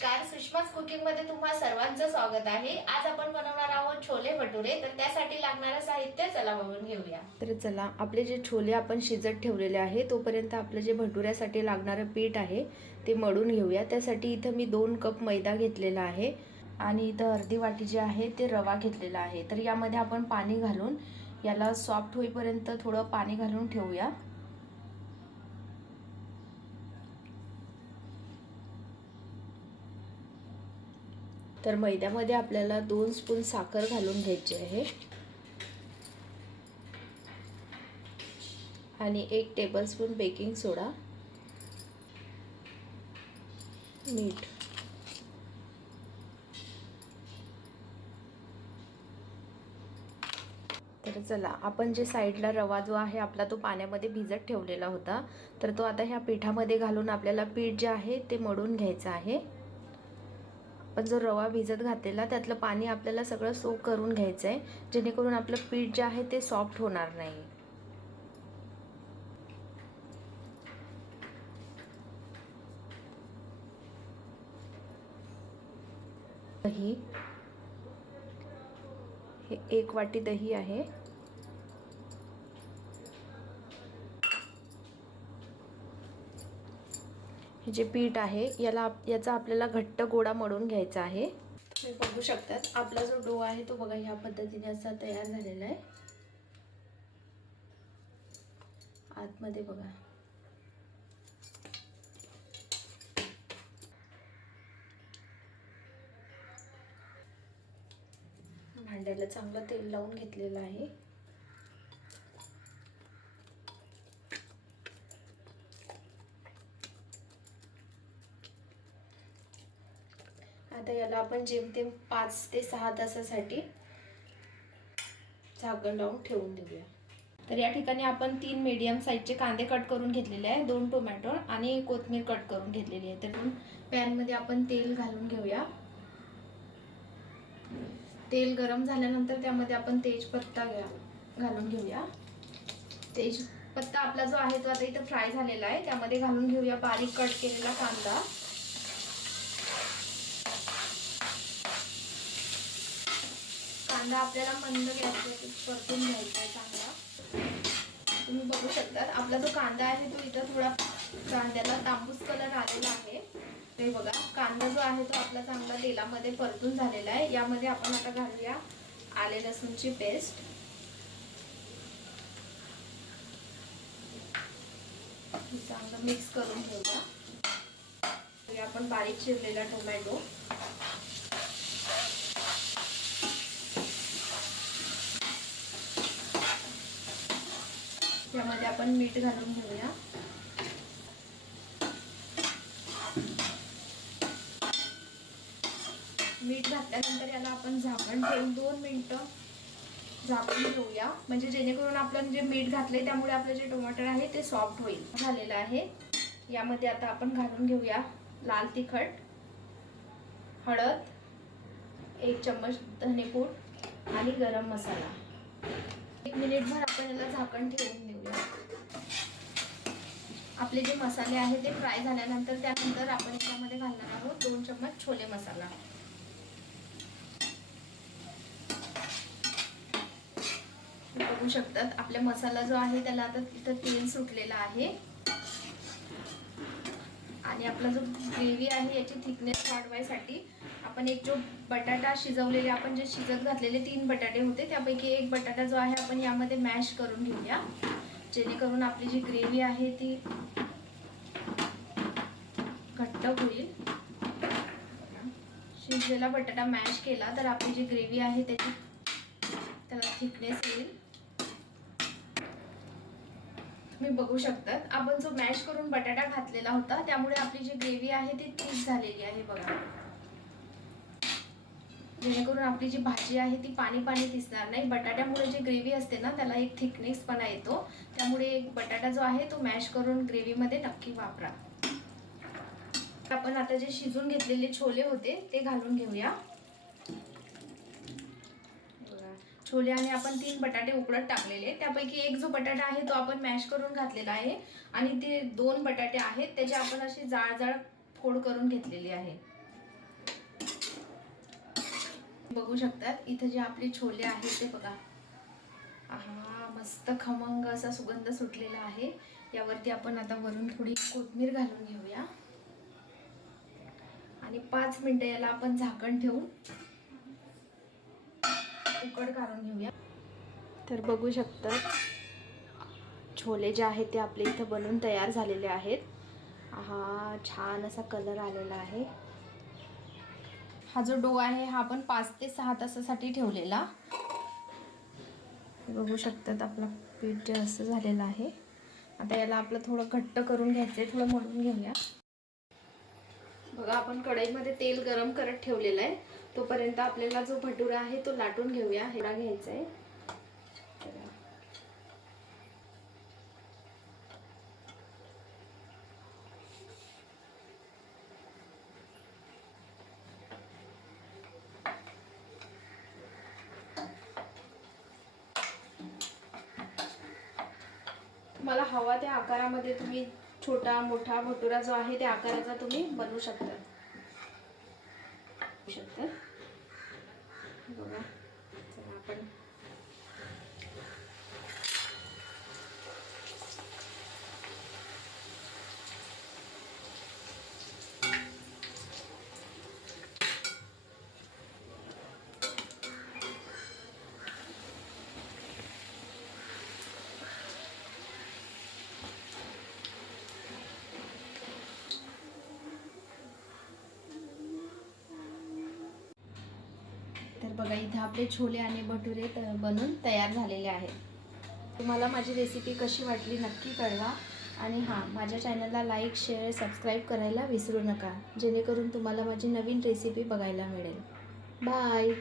नमस्कार, सुषमा's कुकिंग मध्ये तुम्हा सर्वांचं स्वागत आहे। आज आपण बनवणार आहोत छोले भटुरे। तर त्यासाठी लागणारे साहित्य चला बघून घेऊया। तर चला, आपले जे छोले आपण शिजत ठेवलेले आहे तोपर्यंत आपले जे भटुऱ्यासाठी लागणारे पीठ आहे ते मळून घेऊया। त्यासाठी इथं मी 2 कप मैदा घेतलेला आहे आणि इथं अर्धी वाटी जे आहे ते रवा घेतलेला आहे। तर यामध्ये आपण पाणी घालून याला सॉफ्ट होईपर्यंत थोडं पाणी घालून ठेवूया। तर मैद्यामध्ये आपल्याला 2 स्पून साखर घालून घ्यायची आहे आणि 1 टेबलस्पून बेकिंग सोडा, मीठ, तर चला, आपण जे साईडला रवा जो आहे आपला तो पाण्यामध्ये भिजत ठेवलेला होता, तर तो आता ह्या पिठामध्ये घालून आपल्याला पीठ जे आहे ते मळून घ्यायचं आहे। पण जो रवा भिजत घातलेला त्यातलं पाणी आपल्याला सगळं सोक करून घ्यायचं आहे, जेणेकरून आपलं पीठ जे आहे ते सॉफ्ट होणार नाही। दही, हे 1 वाटी दही आहे। हे जे पीठ आहे याचा आपल्याला घट्ट गोळा मळून घ्यायचा आहे। तुम्ही बघू शकतात आपला जो डो आहे तो बघा ह्या पद्धतीने असा तयार झालेला आहे। आतमध्ये बघा भांड्याला चांगलं तेल लावून घेतलेलं आहे। आता याला आपण जेमतेम 5 ते 6 तासासाठी झाकण लावून ठेवून देऊया। तर या ठिकाणी आपण 3 मीडियम साईजचे कांदे कट करून घेतलेले आहे, 2 टोमॅटो आणि कोथिंबीर कट करून घेतलेली आहे। तर पॅन मध्ये आपण तेल घालून घेऊया। तेल गरम झाल्यानंतर त्यामध्ये आपण तेजपत्ता घालून घेऊया। तेजपत्ता आपला जो आहे तो आता इथे फ्राय झालेला आहे, त्यामध्ये घालून घेऊया बारीक कट केलेला कांदा। कांदा आपल्याला मंद गॅसवर परतून घ्यायचा आहे चांगला। तुम्ही बघू शकता आपला जो कांदा आहे तो इथं थोडा कांद्याला तांबूस कलर आलेला आहे। ते बघा कांदा जो आहे तो आपला चांगला तेलामध्ये परतून झालेला आहे। यामध्ये आपण आता घालूया आले लसूणची पेस्ट, चांगलं मिक्स करून घेऊया। आपण बारीक चिरलेला टोमॅटो, यामध्ये आपण मीठ घालून घेऊया। मीठ घातल्यानंतर याला आपण झाकण ठेवून 2 मिनिटं झाकून ठेवूया, म्हणजे जेणेकरून आपण जे मीठ घातले त्यामुळे आपलं जे टोमॅटो आहे ते सॉफ्ट होईल। झालेलं आहे। यामध्ये आता आपण घालून घेऊया लाल तिखट, हळद, 1 चम्मच धनेपूड आणि गरम मसाला। 1 मिनिटभर आपण याला झाकण ठेवून देऊया। आपले जे मसाले आहेत ते फ्राय झाल्यानंतर त्यानंतर आपण यामध्ये घालणार आहोत 2 चम्मच छोले मसाला। बघू शकतात आपला मसाला जो आहे त्याला आता इथं तेल सुटलेला आहे आणि आपला जो ग्रेव्ही आहे याची थिकनेस वाढवायसाठी आपण एक जो बटाटा शिजवलेले आपण जे शिजत घातलेले 3 बटाटे होते त्यापैकी 1 बटाटा जो आहे आपण यामध्ये मॅश करून घेऊया, जेणेकरून आपली जी ग्रेव्ही आहे ती घट्ट होईल। शिजलेला बटाटा मॅश केला तर आपली जी ग्रेव्ही आहे त्याला थिकनेस येईल। तुम्ही बघू शकतात आपण जो मॅश करून बटाटा घातलेला होता त्यामुळे आपली जी ग्रेव्ही आहे ती थिक झालेली आहे बघा, जेणेकरून आपली जी भाजी आहे ती पाणी पाणी दिसणार नाही। बटाट्यामुळे जी ग्रेव्ही असते ना त्याला एक थिकनेस पणा येतो, त्यामुळे बटाटा जो आहे तो मॅश करून ग्रेव्ही मध्ये नक्की वापरा। आपण आता जे शिजून घेतलेले छोले होते ते घालून घेऊया। छोले आणि आपण 3 बटाटे उकडत टाकलेले, त्यापैकी 1 जो बटाटा आहे तो आपण मॅश करून घातलेला आहे आणि ते 2 बटाटे आहेत त्याचे आपण अशी जाड जाड फोड करून घेतलेली आहे। बघू शकतात इथे जे आपले छोले आहेत ते बघा. आहा, मस्त खमंग असा सुगंध सुटलेला आहे. यावरती आपण आता वरून थोडी कोथिंबीर घालून घेऊया आणि 5 मिनिटं याला आपण झाकण ठेवून उकड काढून घेऊया. तर बघू शकता छोले जे आहेत ते आपले इथं बनवून तयार झालेले आहेत. आहा, छान असा कलर आलेला आहे. हा जो डो आहे हा आपण 5 ते 6 तासासाठी ठेवलेला. बघू शकतात आपला पीठ जे असं झालेलं आहे. आता याला आपलं थोडं घट्ट करून घ्यायचंय, थोडं मळून घेऊया. बघा आपण कढईमध्ये तेल गरम करत ठेवलेलं आहे. तोपर्यंत आपल्याला जो भटुरा आहे तो लाटून घेऊया. हेला घ्यायचा आहे. तुम्हाला हवा त्या आकारामध्ये तुम्ही छोटा मोठा भटुरा जो आहे त्या आकाराचा तुम्ही बनवू शकता. बघा चला आपण तर बघा इथे आपले छोले आणि भटुरे बनून तयार झालेले आहेत. तुम्हाला माझी रेसिपी कशी वाटली नक्की कळवा आणि हां, माझ्या चॅनलला लाईक शेअर सबस्क्राईब करायला विसरू नका, जेणेकरून तुम्हाला माझी नवीन रेसिपी बघायला मिळेल. बाय.